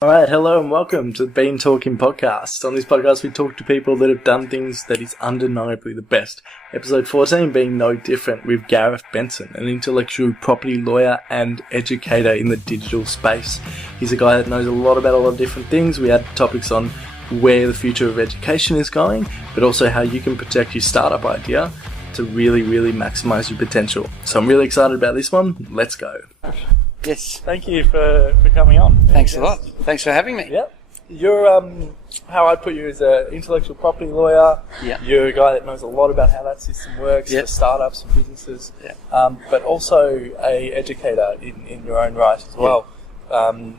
Alright, hello and welcome to the Bean Talking Podcast. On this podcast we talk to people that have done things that is undeniably the best. Episode 14 being no different with Gareth Benson, an intellectual property lawyer and educator in the digital space. He's a guy that knows a lot about a lot of different things. We had topics on where the future of education is going, but also how you can protect your startup idea to really maximise your potential. So I'm really excited about this one. Let's go. Yes. Thank you for coming on. Thanks a lot. Thanks for having me. Yep. You're, how I'd put you as an intellectual property lawyer. Yeah. You're a guy that knows a lot about how that system works for startups and businesses. Yeah. But also a educator in your own right as well.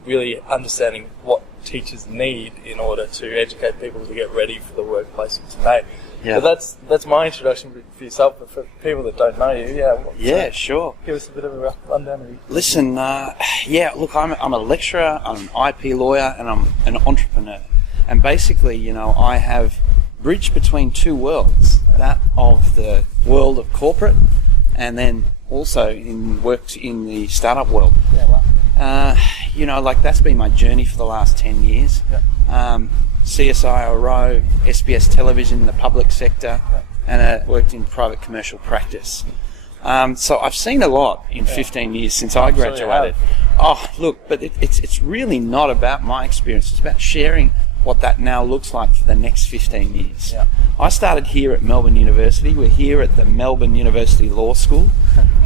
Really understanding what teachers need in order to educate people to get ready for the workplace of today. Yeah. So that's my introduction for yourself, but for people that don't know you, sure. Give us a bit of a rough rundown. Listen, look, I'm a lecturer, I'm an IP lawyer, and I'm an entrepreneur. And basically, I have bridged between two worlds, that of the world of corporate and then also works in the startup world. Yeah, wow. That's been my journey for the last 10 years. Yeah. CSIRO, SBS television in the public sector, and worked in private commercial practice. So I've seen a lot in 15 years since I graduated. But it's really not about my experience. It's about sharing what that now looks like for the next 15 years. Yeah. I started here at Melbourne University. We're here at the Melbourne University Law School.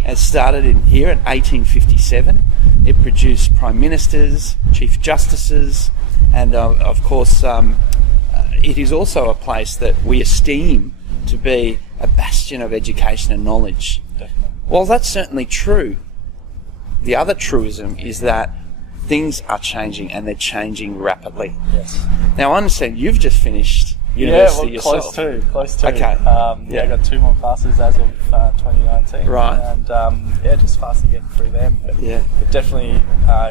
It started here in 1857. It produced prime ministers, chief justices, and of course it is also a place that we esteem to be a bastion of education and knowledge. Definitely. Well, that's certainly true. The other truism is that things are changing, and they're changing rapidly. Yes. Now, I understand you've just finished university yourself. Close to. Okay. I got 2 more classes as of 2019. Right. And just fast to get through them. But definitely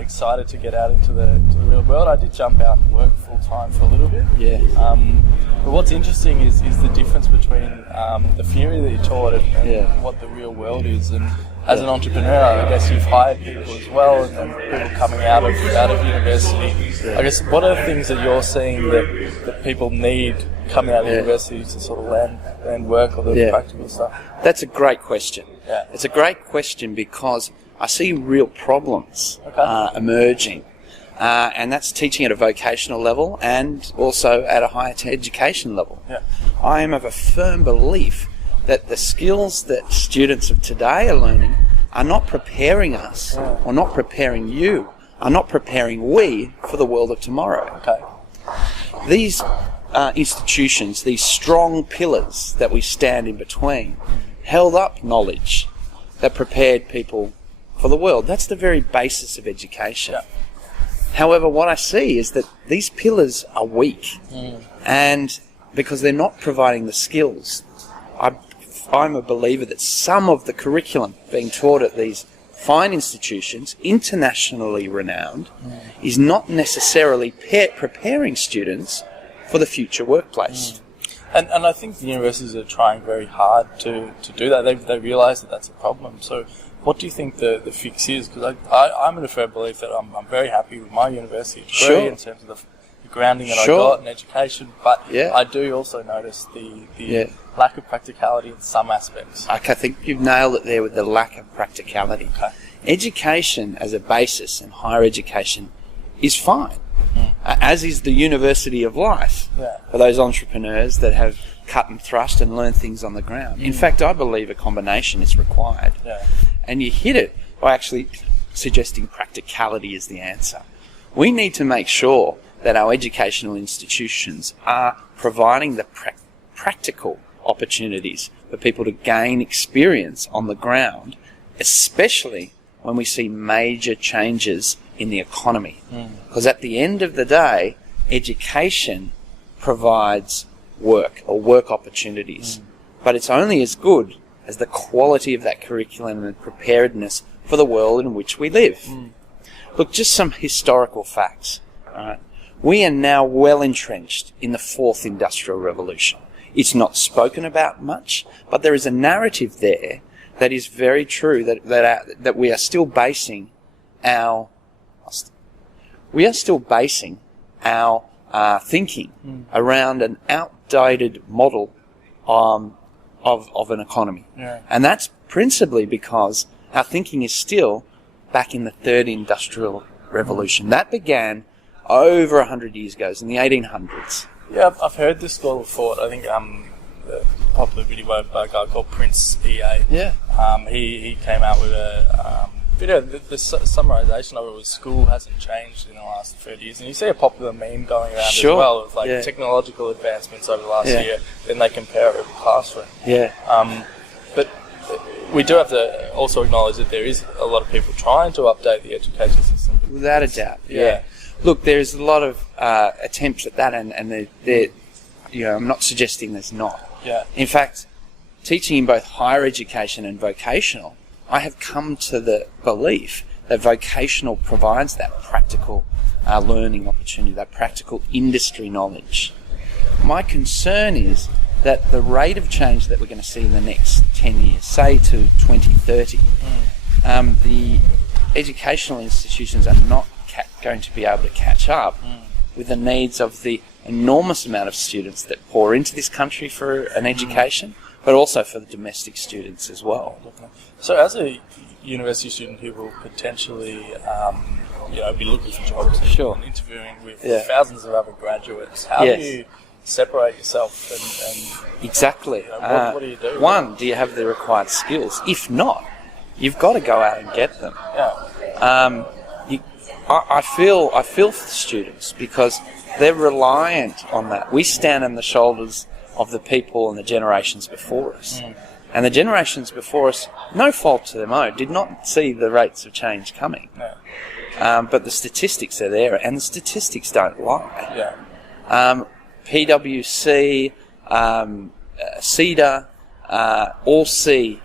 excited to get out into the real world. I did jump out and work full time for a little bit. Yeah. But what's interesting is the difference between the theory that you taught and what the real world is. And as an entrepreneur, I guess you've hired people as well, and people coming out of university. I guess what are the things that you're seeing that people need coming out of university to sort of land work or the practical stuff? That's a great question. Yeah. It's a great question because I see real problems emerging. And that's teaching at a vocational level and also at a higher education level. Yeah. I am of a firm belief that the skills that students of today are learning are not preparing us, or not preparing you, are not preparing we for the world of tomorrow. Okay. These institutions, these strong pillars that we stand in between, held up knowledge that prepared people for the world. That's the very basis of education. Yeah. However, what I see is that these pillars are weak, and because they're not providing the skills, I'm a believer that some of the curriculum being taught at these fine institutions, internationally renowned, is not necessarily preparing students for the future workplace. And I think the universities are trying very hard to do that. They realise that that's a problem. So what do you think the fix is? Because I'm in a firm belief that I'm very happy with my university degree in terms of the grounding that I got in education, but I do also notice the lack of practicality in some aspects. Okay, I think you've nailed it there with the lack of practicality. Okay. Education as a basis and higher education is fine, as is the university of life for those entrepreneurs that have cut and thrust and learn things on the ground. In fact, I believe a combination is required. Yeah. And you hit it by actually suggesting practicality is the answer. We need to make sure that our educational institutions are providing the practical opportunities for people to gain experience on the ground, especially when we see major changes in the economy. Because at the end of the day, education provides work or work opportunities, but it's only as good as the quality of that curriculum and preparedness for the world in which we live. Look, just some historical facts. All right. We are now well entrenched in the 4th Industrial Revolution. It's not spoken about much, but there is a narrative there that is very true, that we are still basing our we are still basing our thinking around an outdated model of an economy. Yeah. And that's principally because our thinking is still back in the third industrial revolution. That began over 100 years ago, in the 1800s. Yeah, I've heard this school of thought. I think a popular video by a guy called Prince EA. Yeah. He came out with a video. The summarization of it was school hasn't changed in the last 30 years. And you see a popular meme going around as well of like technological advancements over the last year. Then they compare it with the classroom. Yeah. But we do have to also acknowledge that there is a lot of people trying to update the education system. Without a doubt. Yeah. Look, there's a lot of attempts at that, and I'm not suggesting there's not. Yeah. In fact, teaching in both higher education and vocational, I have come to the belief that vocational provides that practical learning opportunity, that practical industry knowledge. My concern is that the rate of change that we're going to see in the next 10 years, say to 2030, the educational institutions are not going to be able to catch up with the needs of the enormous amount of students that pour into this country for an education, but also for the domestic students as well. So as a university student who will potentially be looking for jobs and interviewing with thousands of other graduates, how do you separate yourself and exactly. What do you do? One, do you have the required skills? If not, you've got to go out and get them. Yeah. I feel for the students because they're reliant on that. We stand on the shoulders of the people and the generations before us. And the generations before us, no fault to their own, did not see the rates of change coming. No. But the statistics are there, and the statistics don't lie. Yeah. PwC, CEDA, all see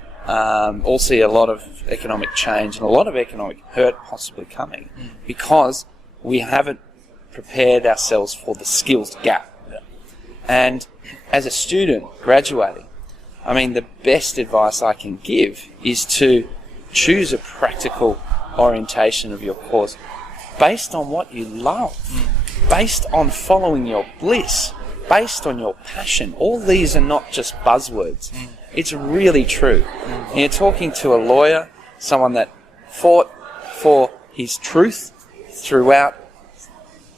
a lot of economic change and a lot of economic hurt possibly coming because we haven't prepared ourselves for the skills gap. Yeah. And as a student graduating, I mean, the best advice I can give is to choose a practical orientation of your course based on what you love, based on following your bliss, based on your passion. All these are not just buzzwords. It's really true. And you're talking to a lawyer, someone that fought for his truth throughout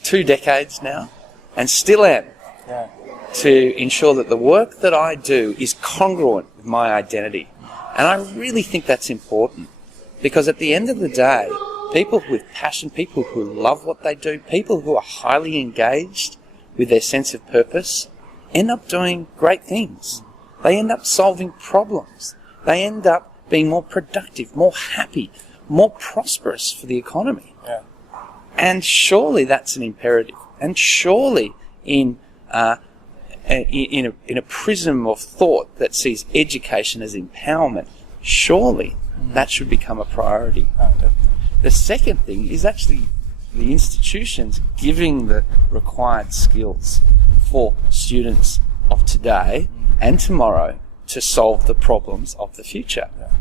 2 decades now, and still am, to ensure that the work that I do is congruent with my identity. And I really think that's important, because at the end of the day, people with passion, people who love what they do, people who are highly engaged with their sense of purpose, end up doing great things. They end up solving problems. They end up being more productive, more happy, more prosperous for the economy. Yeah. And surely that's an imperative. And surely in a prism of thought that sees education as empowerment, surely that should become a priority. Oh, definitely. The second thing is actually the institutions giving the required skills for students of today and tomorrow to solve the problems of the future. Yeah.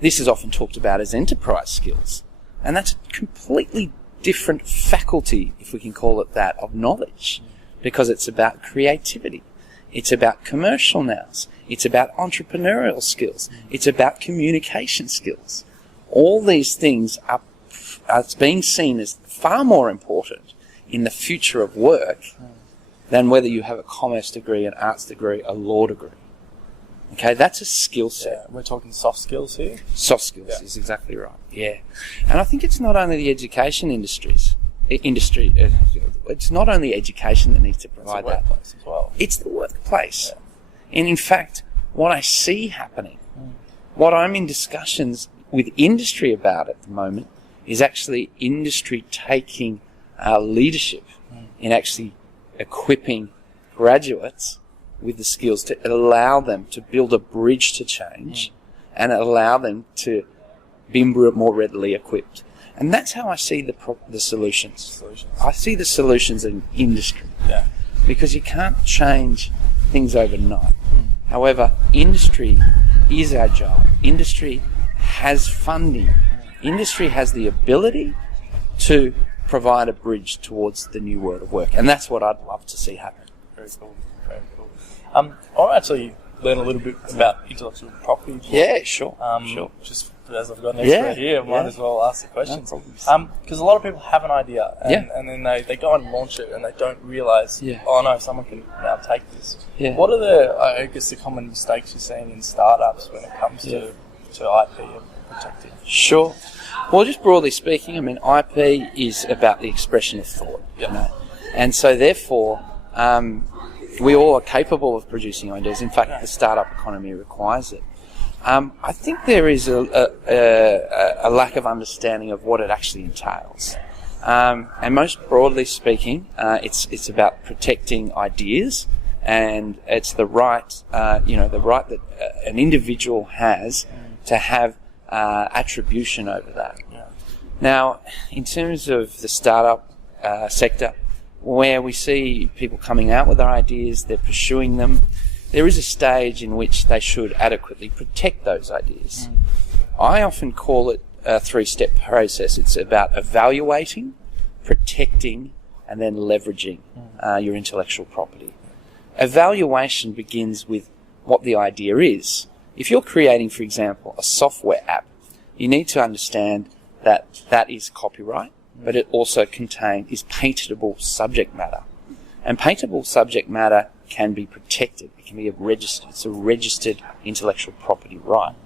This is often talked about as enterprise skills, and that's a completely different faculty, if we can call it that, of knowledge, because it's about creativity, it's about commercial nous, it's about entrepreneurial skills, it's about communication skills. All these things are being seen as far more important in the future of work than whether you have a commerce degree, an arts degree, a law degree. Okay, that's a skill set. Yeah, we're talking soft skills here. Soft skills is exactly right. Yeah, and I think it's not only the education industry. It's not only education that needs to provide that. Workplace as well. It's the workplace, and in fact, what I see happening, what I'm in discussions with industry about at the moment, is actually industry taking leadership in actually equipping graduates with the skills to allow them to build a bridge to change and allow them to be more readily equipped. And that's how I see the solutions. I see the solutions in industry. Yeah. Because you can't change things overnight. However, industry is agile. Industry has funding. Industry has the ability to provide a bridge towards the new world of work. And that's what I'd love to see happen. Very cool. Very cool. I want to actually learn a little bit about intellectual property. Yeah, sure. Sure. Just as I've got an expert here, I might as well ask the questions. Because a lot of people have an idea and then they go and launch it and they don't realise, oh no, someone can now take this. Yeah. What are the common mistakes you're seeing in startups when it comes to IP and protecting? Sure. Well, just broadly speaking, I mean, IP is about the expression of thought. Yep. You know? And so therefore, we all are capable of producing ideas. In fact, the startup economy requires it. I think there is a lack of understanding of what it actually entails. And most broadly speaking, it's about protecting ideas, and it's the right, the right that an individual has to have attribution over that. Yeah. Now, in terms of the startup sector, where we see people coming out with their ideas, they're pursuing them, there is a stage in which they should adequately protect those ideas. I often call it a three-step process. It's about evaluating, protecting, and then leveraging your intellectual property. Evaluation begins with what the idea is. If you're creating, for example, a software app, you need to understand that that is copyright, but it also is patentable subject matter. And patentable subject matter can be protected. It can be registered. It's a registered intellectual property right.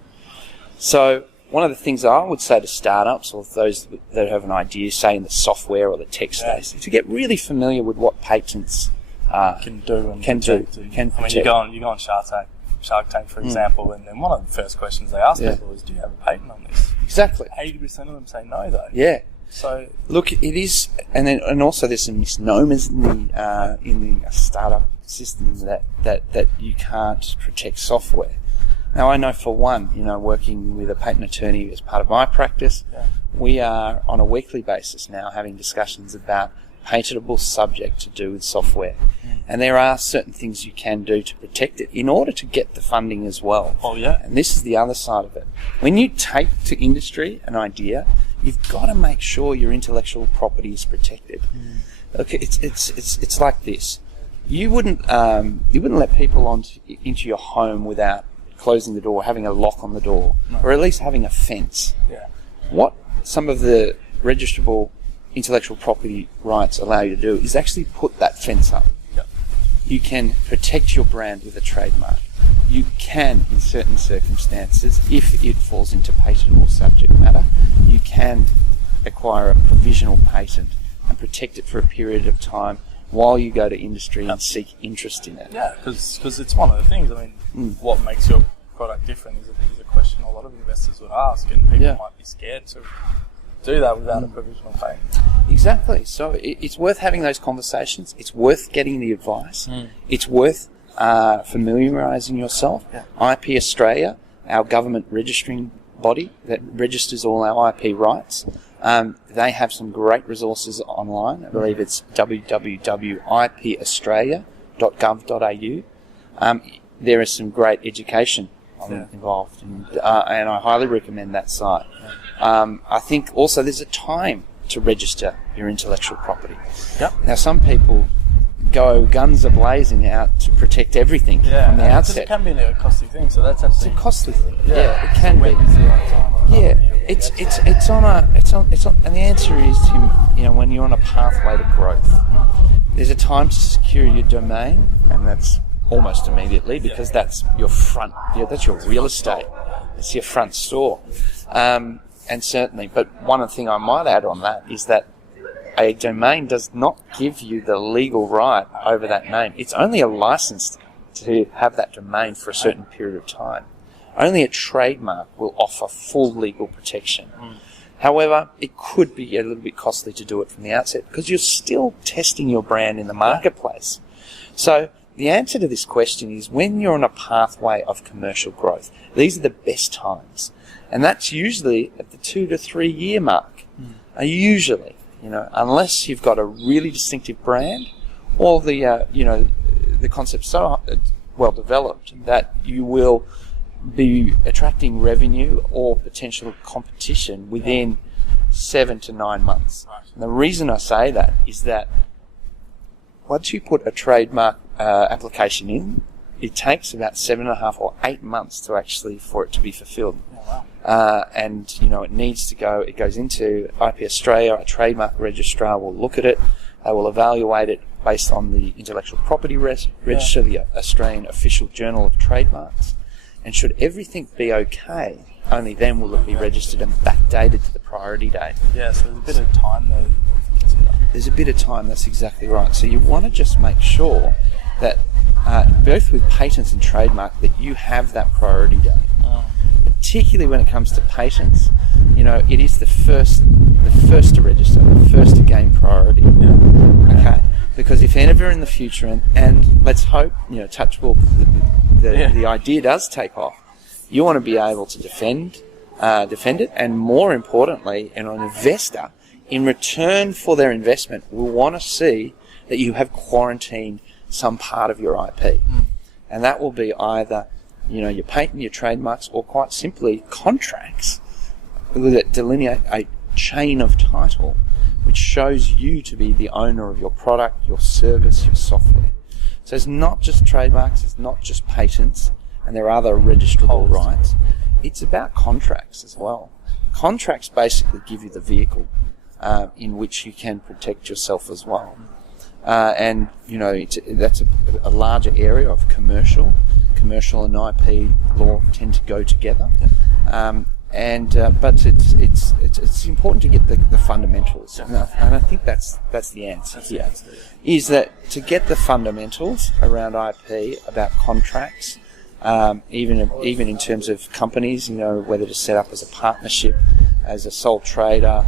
So one of the things I would say to startups or those that have an idea, say in the software or the tech space, is to get really familiar with what patents can do. You go on Shark Tank, for example, and then one of the first questions they ask people is, do you have a patent on this? Exactly. 80% of them say no, though. Yeah. So look, it is, and also there's some misnomers in the startup system that you can't protect software. Now, I know for one, working with a patent attorney as part of my practice, we are on a weekly basis now having discussions about patentable subject to do with software. And there are certain things you can do to protect it in order to get the funding as well. Oh, yeah. And this is the other side of it. When you take to industry an idea, you've got to make sure your intellectual property is protected. Okay, it's like this. You wouldn't let people into your home without closing the door, having a lock on the door, or at least having a fence. Yeah. What some of the registrable intellectual property rights allow you to do is actually put that fence up. Yep. You can protect your brand with a trademark. You can, in certain circumstances, if it falls into patentable subject matter, you can acquire a provisional patent and protect it for a period of time while you go to industry and seek interest in it. Yeah, because it's one of the things. I mean, what makes your product different is a question a lot of investors would ask, and people might be scared to do that without a provisional patent. Exactly. So it's worth having those conversations. It's worth getting the advice. It's worth familiarising yourself. Yeah. IP Australia, our government registering body that registers all our IP rights, they have some great resources online. I believe it's www.ipaustralia.gov.au. There is some great education involved, and I highly recommend that site. I think also there's a time to register your intellectual property. Yep. Now, some people go guns a-blazing out to protect everything from the outset. It can be a costly thing, so that's actually... It's a costly thing. Yeah, it can be. It's on, and the answer is, Tim, when you're on a pathway to growth, there's a time to secure your domain, and that's almost immediately, because that's your that's your real estate. It's your front store. And certainly, but one thing I might add on that is that a domain does not give you the legal right over that name. It's only a license to have that domain for a certain period of time. Only a trademark will offer full legal protection. However, it could be a little bit costly to do it from the outset because you're still testing your brand in the marketplace. So the answer to this question is when you're on a pathway of commercial growth, these are the best times. And that's usually at the 2 to 3 year mark. Usually, unless you've got a really distinctive brand or the concept's so well developed that you will be attracting revenue or potential competition within 7 to 9 months. Right. And the reason I say that is that once you put a trademark application in, it takes about 7.5 or 8 months for it to be fulfilled. Oh, wow. And it needs to go. It goes into IP Australia. A trademark registrar will look at it. They will evaluate it based on the Intellectual Property Register, the Australian Official Journal of Trademarks. And should everything be okay, only then will it be registered and backdated to the priority date. Yeah, so there's a bit of time there. There's a bit of time, that's exactly right. So you want to just make sure that both with patents and trademark that you have that priority date. Particularly when it comes to patents, it is the first to register, the first to gain priority. Okay, because if ever in the future, and let's hope, touch wood, the idea does take off, you want to be able to defend it, and more importantly, an investor, in return for their investment, will want to see that you have quarantined some part of your IP, and that will be either your patent, your trademarks, or quite simply contracts that delineate a chain of title which shows you to be the owner of your product, your service, your software. So it's not just trademarks, it's not just patents, and there are other registrable rights. It's about contracts as well. Contracts basically give you the vehicle in which you can protect yourself as well. And that's a larger area of commercial and IP law tend to go together. But it's important to get the fundamentals, and I think that's the answer here. Is that to get the fundamentals around IP, about contracts, even in terms of companies, whether to set up as a partnership, as a sole trader,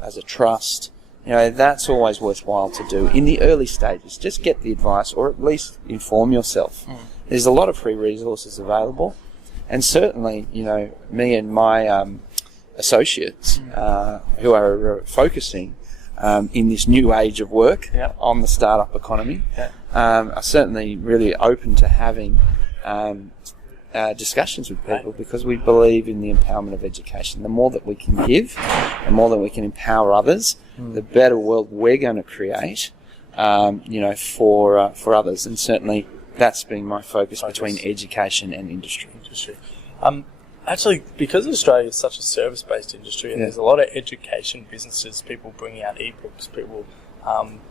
as a trust. That's always worthwhile to do in the early stages. Just get the advice, or at least inform yourself. There's a lot of free resources available, and certainly, me and my associates who are focusing in this new age of work on the startup economy are certainly really open to having discussions with people, because we believe in the empowerment of education. The more that we can give, the more that we can empower others, the better world we're going to create, for others. And certainly that's been my focus between education and industry. Actually, because Australia is such a service-based industry, and there's a lot of education businesses, people bringing out ebooks, people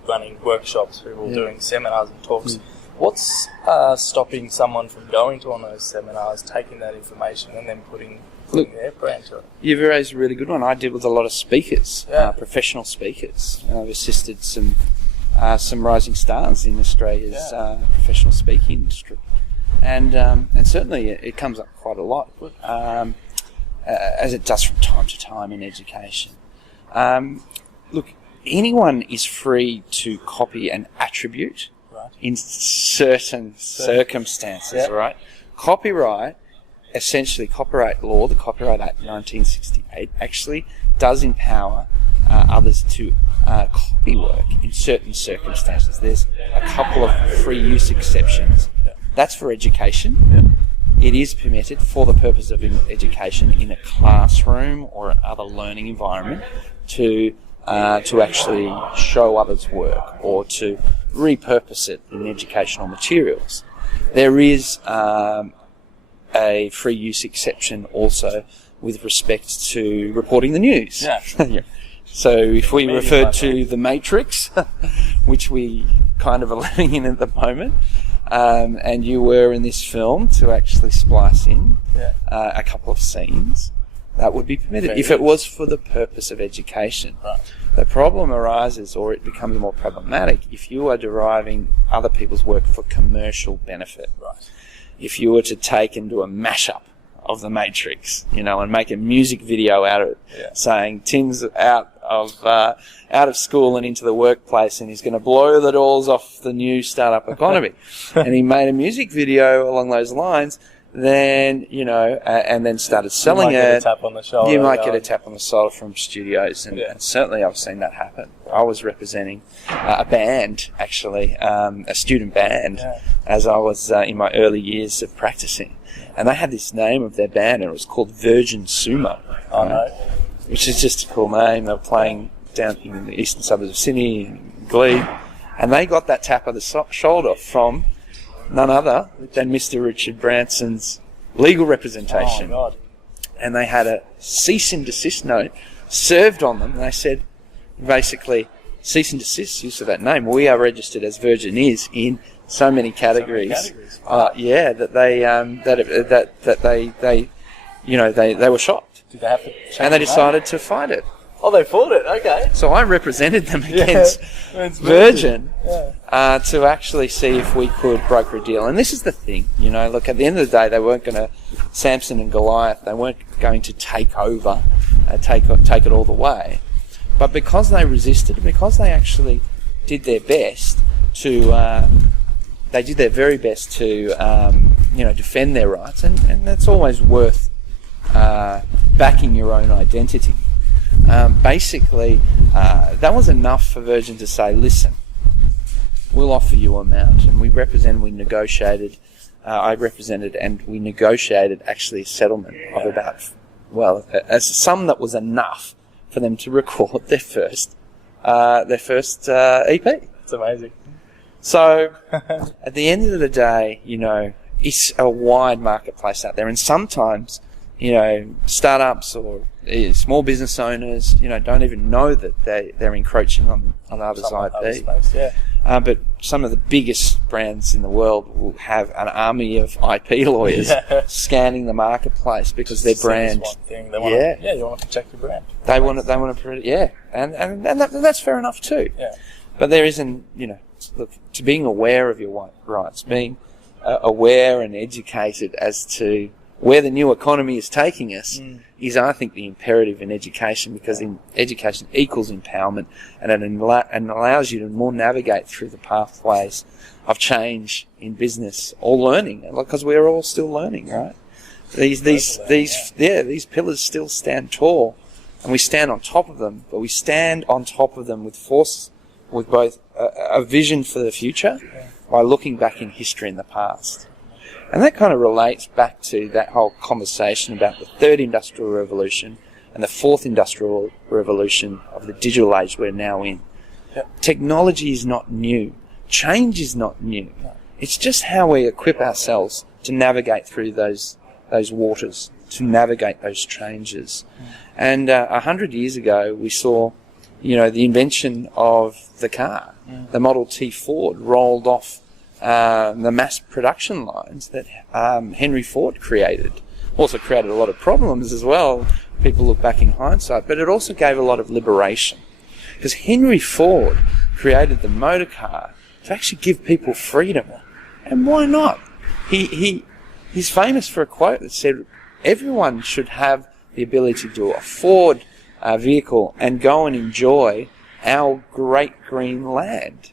running workshops, people doing seminars and talks. What's stopping someone from going to one of those seminars, taking that information, and then putting their brand to it? You've raised a really good one. I deal with a lot of speakers, professional speakers. I've assisted some rising stars in Australia's professional speaking industry, and certainly it comes up quite a lot, as it does from time to time in education. Look, anyone is free to copy an attribute in certain circumstances, right? Copyright, essentially copyright law, the Copyright Act 1968, actually does empower others to copy work in certain circumstances. There's a couple of free use exceptions. That's for education. It is permitted for the purpose of education in a classroom or another learning environment to actually show others work or to repurpose it in educational materials. There is a free use exception also with respect to reporting the news. So if we refer to The Matrix, which we kind of are living in at the moment, and you were in this film to actually splice in a couple of scenes, that would be permitted if it was for the purpose of education. The problem arises, or it becomes more problematic, if you are deriving other people's work for commercial benefit. If you were to take and do a mashup of The Matrix, and make a music video out of it, saying Tim's out of school and into the workplace, and he's going to blow the doors off the new startup economy, and he made a music video along those lines, then, and then started selling it. You might get a tap on the shoulder. You might get a tap on the shoulder from studios, and certainly I've seen that happen. I was representing a band, actually, a student band, as I was in my early years of practicing. And they had this name of their band, and it was called Virgin Sumo. which is just a cool name. They were playing down in the eastern suburbs of Sydney, in Glebe, and they got that tap of the shoulder from none other than Mr. Richard Branson's legal representation. Oh, my God. And they had a cease and desist note served on them, and they said, basically, cease and desist use of that name. We are registered as Virgin is in so many categories. That they were shocked. Did they have to change and they decided to fight it. Oh, they fought it. Okay. So I represented them against Virgin to actually see if we could broker a deal. And this is the thing, look, at the end of the day, they weren't going to, Samson and Goliath, they weren't going to take over, take it all the way. But because they resisted, because they actually did their best to, they did their very best to, defend their rights, and that's always worth backing your own identity. That was enough for Virgin to say, listen, we'll offer you amount. And we negotiated, I represented, and we negotiated actually a settlement of about, a sum that was enough for them to record their first EP. It's amazing. So, at the end of the day, it's a wide marketplace out there, and sometimes, startups or small business owners, don't even know that they're encroaching on others' IP. Space, but some of the biggest brands in the world will have an army of IP lawyers scanning the marketplace because their brand. One thing. They want you want to protect your brand. They want to, and that's fair enough too. Yeah. But there isn't, look, to being aware of your rights, being aware and educated as to where the new economy is taking us is, I think, the imperative in education, because education equals empowerment, and it allows you to more navigate through the pathways of change in business or learning, because we're all still learning, right? These pillars still stand tall, and we stand on top of them, but we stand on top of them with force, with both a vision for the future by looking back in history in the past. And that kind of relates back to that whole conversation about the third industrial revolution and the fourth industrial revolution of the digital age we're now in. Yep. Technology is not new. Change is not new. No. It's just how we equip ourselves to navigate through those waters, to navigate those changes. And 100 years ago, we saw, the invention of the car. The Model T Ford rolled off the mass production lines that Henry Ford created. Also created a lot of problems as well. People look back in hindsight, but it also gave a lot of liberation, because Henry Ford created the motor car to actually give people freedom. And why not? He's famous for a quote that said, everyone should have the ability to afford a vehicle and go and enjoy our great green land.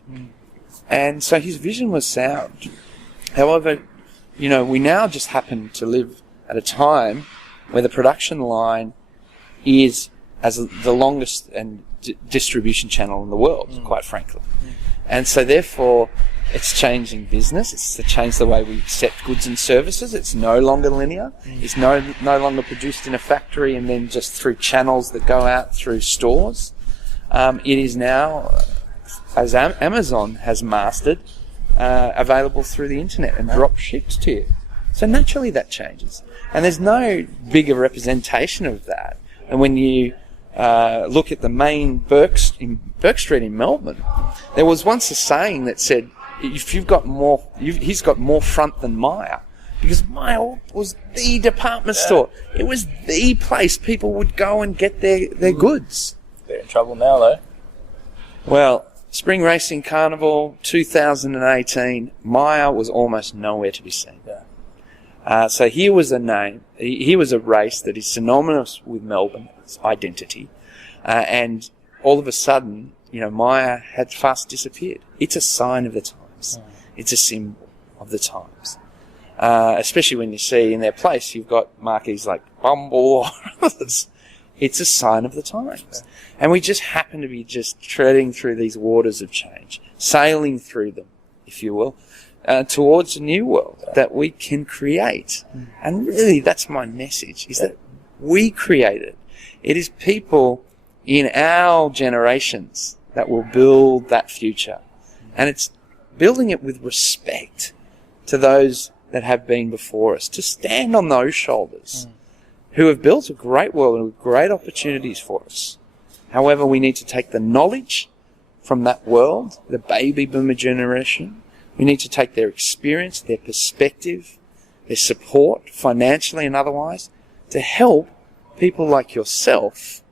And so his vision was sound. However, we now just happen to live at a time where the production line is as the longest and distribution channel in the world, quite frankly. And so therefore, it's changing business. It's to change the way we accept goods and services. It's no longer linear. It's no longer produced in a factory and then just through channels that go out through stores. It is now, as Amazon has mastered, available through the internet and drop shipped to you. So naturally that changes. And there's no bigger representation of that. And when you look at the main Burke Street in Melbourne, there was once a saying that said, if he's got more front than Myer. Because Myer was the department store. It was the place people would go and get their goods. They're in trouble now, though. Well, Spring Racing Carnival 2018, Myer was almost nowhere to be seen. So here was a name, here was a race that is synonymous with Melbourne's identity, and all of a sudden, Myer had fast disappeared. It's a sign of the times. It's a symbol of the times. Especially when you see in their place, you've got marquees like Bumble or others. It's a sign of the times. And we just happen to be just treading through these waters of change, sailing through them, if you will, towards a new world that we can create. And really, that's my message, is that we create it. It is people in our generations that will build that future. And it's building it with respect to those that have been before us, to stand on those shoulders, who have built a great world and with great opportunities for us. However, we need to take the knowledge from that world, the baby boomer generation. We need to take their experience, their perspective, their support, financially and otherwise, to help people like yourself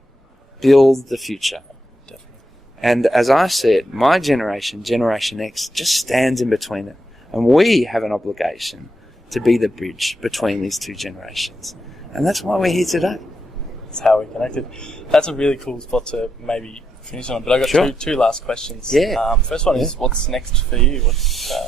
build the future. Definitely. And as I said, my generation, Generation X, just stands in between it. And we have an obligation to be the bridge between these two generations. And that's why we're here today. That's how we're connected. That's a really cool spot to maybe finish on. But I got two last questions. Yeah. First one is, what's next for you?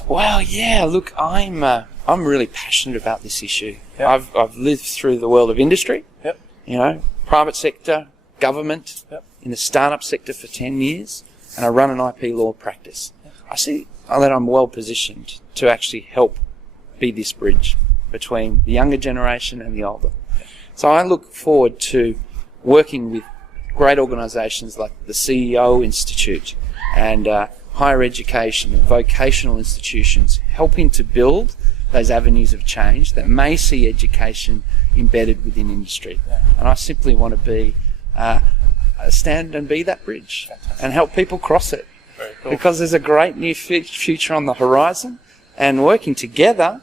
Well, yeah. Look, I'm really passionate about this issue. Yep. I've lived through the world of industry. Yep. You know, private sector, government, Yep. in the startup sector for 10 years, and I run an IP law practice. Yep. I see that I'm well positioned to actually help be this bridge between the younger generation and the older. So I look forward to working with great organisations like the CEO Institute and higher education and vocational institutions, helping to build those avenues of change that may see education embedded within industry. And I simply want to be stand and be that bridge. Fantastic. And help people cross it. Very cool. Because there's a great new future on the horizon, and working together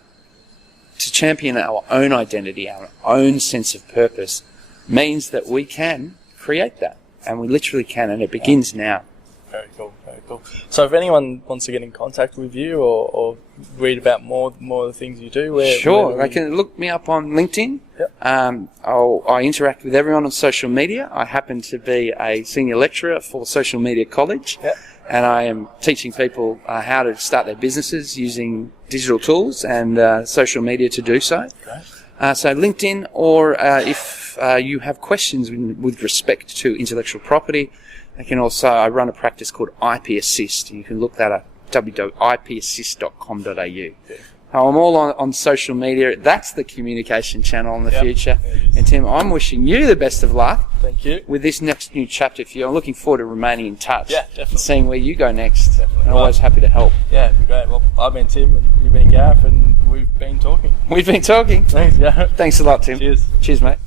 to champion our own identity, our own sense of purpose, means that we can create that. And we literally can, and it begins now. Very cool, very cool. So if anyone wants to get in contact with you or read about more of the things you do, They can look me up on LinkedIn. Yep. I interact with everyone on social media. I happen to be a senior lecturer for Social Media College. Yep. And I am teaching people how to start their businesses using digital tools and social media to do so. Great. So LinkedIn, or if you have questions with respect to intellectual property, I run a practice called IP Assist. You can look that up, www.ipassist.com.au. Yeah. I'm all on social media. That's the communication channel in the future. And Tim, I'm wishing you the best of luck. Thank you. With this next new chapter for you. I'm looking forward to remaining in touch. Yeah, definitely. And seeing where you go next. Definitely. I'm always happy to help. Yeah, it'd be great. Well, I've been Tim and you've been Gareth and we've been talking. We've been talking. Thanks, Gareth. Thanks a lot, Tim. Cheers. Cheers, mate.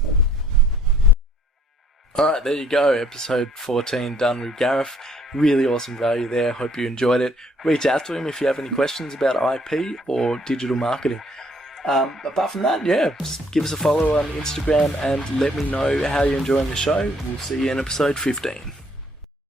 Alright, there you go. Episode 14 done with Gareth. Really awesome value there. Hope you enjoyed it. Reach out to him if you have any questions about IP or digital marketing. Apart from that, just give us a follow on Instagram and let me know how you're enjoying the show. We'll see you in episode 15.